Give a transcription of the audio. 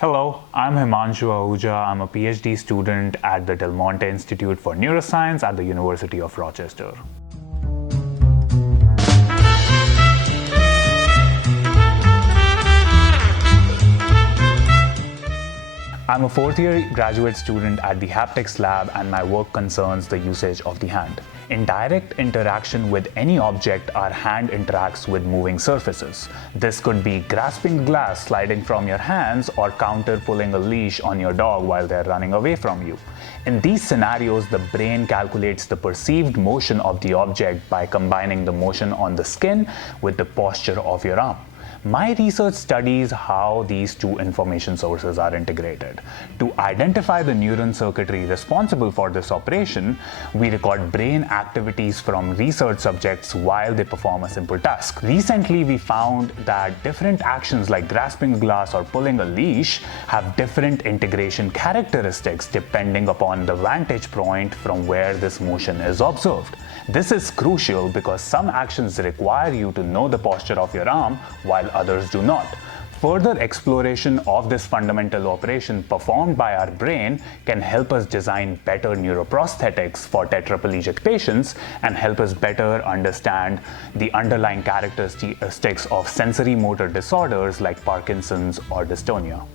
Hello, I'm Himanshu Ahuja. I'm a PhD student at the Del Monte Institute for Neuroscience at the University of Rochester. I'm a fourth-year graduate student at the Haptics Lab, and my work concerns the usage of the hand. In direct interaction with any object, our hand interacts with moving surfaces. This could be grasping glass sliding from your hands or counter-pulling a leash on your dog while they're running away from you. In these scenarios, the brain calculates the perceived motion of the object by combining the motion on the skin with the posture of your arm. My research studies how these two information sources are integrated. To identify the neuron circuitry responsible for this operation, we record brain activities from research subjects while they perform a simple task. Recently, we found that different actions like grasping glass or pulling a leash have different integration characteristics depending upon the vantage point from where this motion is observed. This is crucial because some actions require you to know the posture of your arm while others do not. Further exploration of this fundamental operation performed by our brain can help us design better neuroprosthetics for tetraplegic patients and help us better understand the underlying characteristics of sensory motor disorders like Parkinson's or dystonia.